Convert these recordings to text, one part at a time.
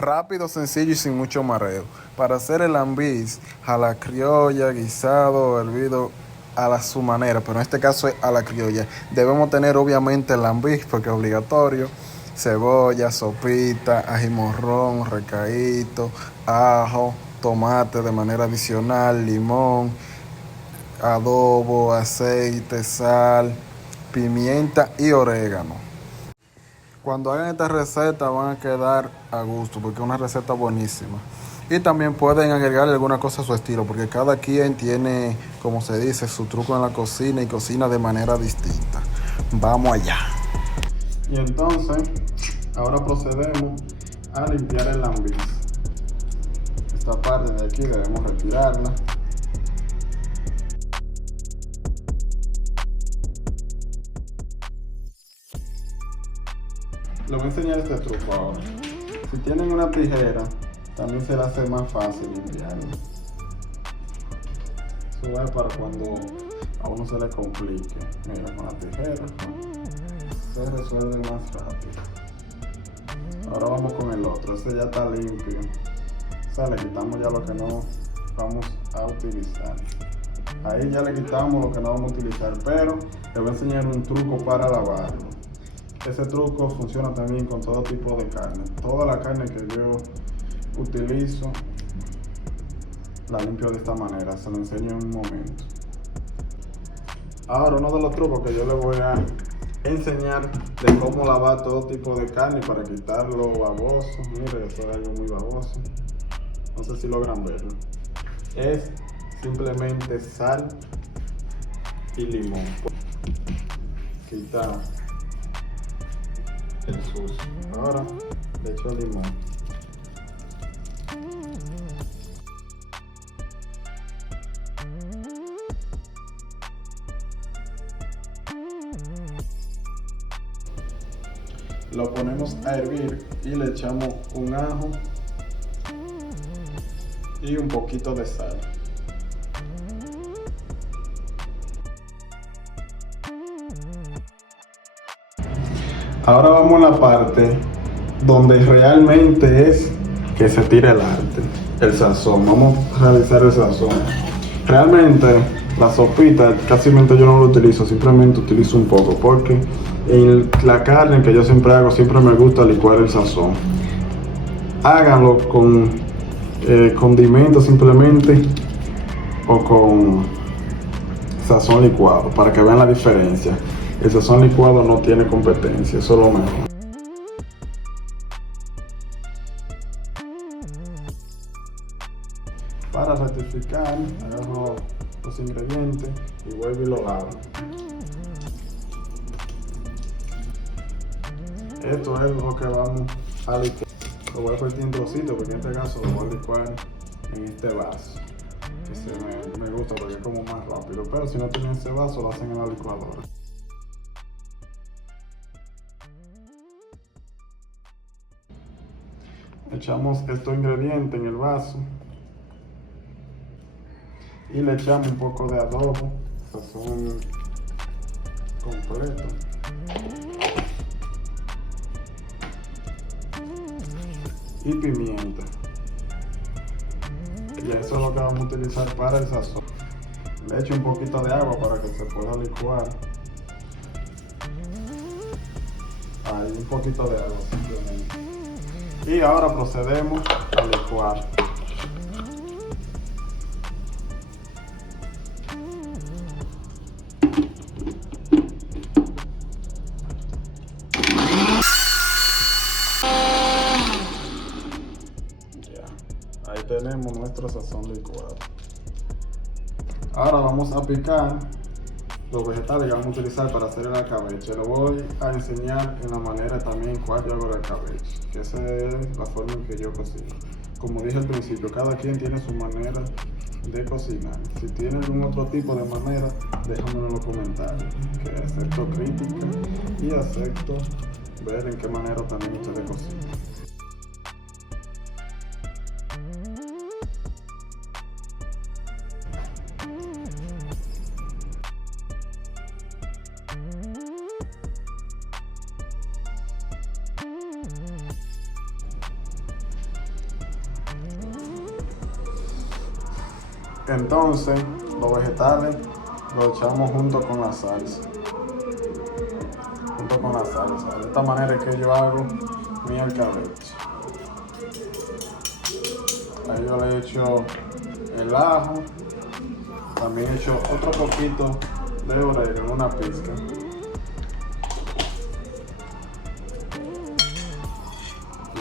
Rápido, sencillo y sin mucho mareo. Para hacer el lambis a la criolla, guisado o hervido su manera, pero en este caso es a la criolla. Debemos tener obviamente el lambis porque es obligatorio. Cebolla, sopita, ají morrón, recaíto, ajo, tomate de manera adicional, limón, adobo, aceite, sal, pimienta y orégano. Cuando hagan esta receta van a quedar a gusto porque es una receta buenísima. Y también pueden agregarle alguna cosa a su estilo porque cada quien tiene, como se dice, su truco en la cocina y cocina de manera distinta. Vamos allá. Y entonces, ahora procedemos a limpiar el lambis. Esta parte de aquí debemos retirarla. Les voy a enseñar este truco ahora. Si tienen una tijera, también se les hace más fácil limpiarlo. Eso es para cuando a uno se le complique. Mira, con la tijera se resuelve más rápido. Ahora vamos con el otro. Este ya está limpio. O sea, le quitamos ya lo que no vamos a utilizar. Ahí ya le quitamos lo que no vamos a utilizar, pero les voy a enseñar un truco para lavarlo. Ese truco funciona también con todo tipo de carne. Toda la carne que yo utilizo la limpio de esta manera. Se lo enseño en un momento. Ahora, uno de los trucos que yo les voy a enseñar de cómo lavar todo tipo de carne para quitar lo baboso. Mire, eso es algo muy baboso. No sé si logran verlo. Es simplemente sal y limón. Quitar el sucio. Ahora le echo limón. Lo ponemos a hervir y le echamos un ajo y un poquito de sal. Ahora vamos a la parte donde realmente es que se tira el arte, el sazón. Vamos a realizar el sazón. Realmente la sopita casi yo no lo utilizo, simplemente utilizo un poco porque en la carne que yo siempre hago, siempre me gusta licuar el sazón. Háganlo con condimentos simplemente o con sazón licuado para que vean la diferencia. El sazón licuado no tiene competencia, eso es lo mejor. Para rectificar, agarro los ingredientes y vuelvo y lo lavo. Esto es lo que vamos a licuar. Lo voy a partir en trocitos porque en este caso lo voy a licuar en este vaso. Que me gusta porque es como más rápido. Pero si no tienen ese vaso, lo hacen en la licuadora. Echamos estos ingredientes en el vaso y le echamos un poco de adobo, sazón completo, y pimienta. Y eso es lo que vamos a utilizar para el sazón. Le echo un poquito de agua para que se pueda licuar. Ahí un poquito de agua simplemente. Y ahora procedemos a licuar. Ya, ahí tenemos nuestro sazón licuado. Ahora vamos a picar los vegetales que vamos a utilizar para hacer el escabeche. Lo voy a enseñar en la manera también cuál yo hago el escabeche, que esa es la forma en que yo cocino. Como dije al principio, cada quien tiene su manera de cocinar. Si tienen algún otro tipo de manera, déjamelo en los comentarios, que acepto crítica y acepto ver en qué manera también ustedes cocinan. Entonces, los vegetales los echamos junto con la salsa. De esta manera es que yo hago mi alcabeche. Ahí yo le echo el ajo. También echo otro poquito de orégano, una pizca.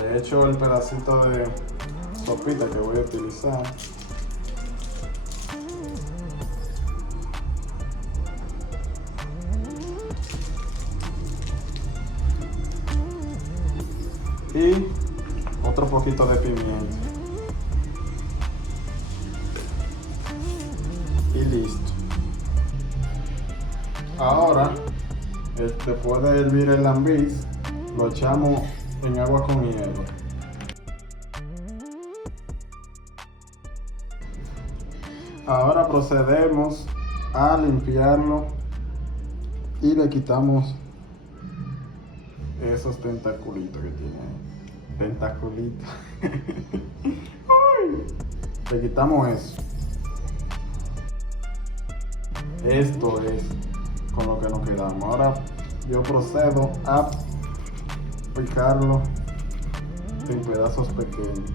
Le echo el pedacito de sopita que voy a utilizar. Y otro poquito de pimienta. Y listo. Ahora, después de hervir el lambiz, lo echamos en agua con hielo. Ahora procedemos a limpiarlo y le quitamos esos tentaculitos que tiene ahí. Tentaculitos. Le quitamos eso. Esto es con lo que nos quedamos. Ahora yo procedo a picarlo en pedazos pequeños.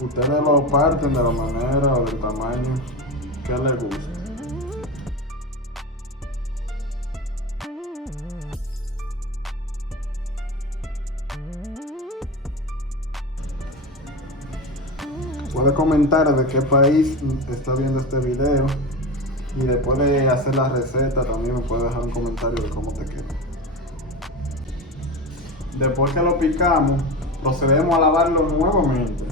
Ustedes lo parten de la manera o del tamaño que les guste. Puede comentar de qué país está viendo este video y después de hacer la receta también me puede dejar un comentario de cómo te quedó. Después que lo picamos, procedemos a lavarlo nuevamente.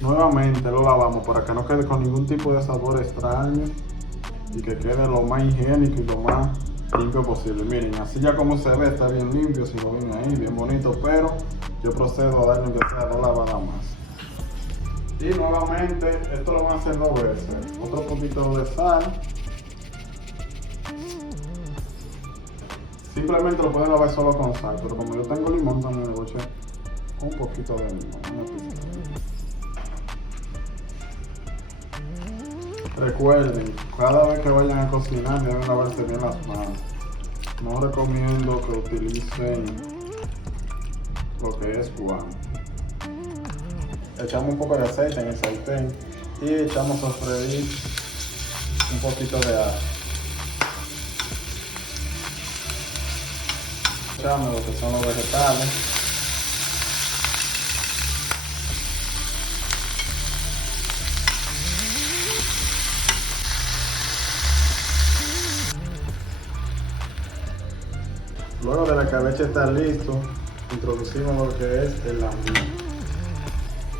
Nuevamente lo lavamos para que no quede con ningún tipo de sabor extraño y que quede lo más higiénico y lo más limpio posible. Miren, así ya como se ve, está bien limpio, si lo ven ahí, bien bonito, pero yo procedo a darle que sea 2 lavadas más. Y nuevamente, esto lo van a hacer 2 veces. Otro poquito de sal. Simplemente lo pueden lavar solo con sal, pero como yo tengo limón, también le voy a echar un poquito de limón. Recuerden, cada vez que vayan a cocinar deben lavarse bien las manos. No recomiendo que utilicen lo que es guante. Echamos un poco de aceite en el sartén y echamos a freír un poquito de ajo. Echamos lo que son los vegetales. Luego de la escabeche estar listo, introducimos lo que es el lambiz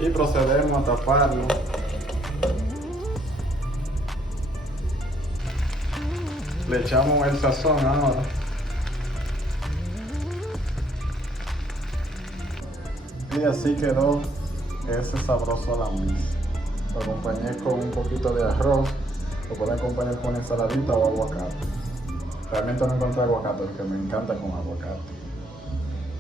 y procedemos a taparlo. Le echamos el sazón ahora. Y así quedó ese sabroso lambiz. Lo acompañé con un poquito de arroz, lo pueden acompañar con ensaladita o aguacate. Realmente no encontré aguacate porque me encanta con aguacate.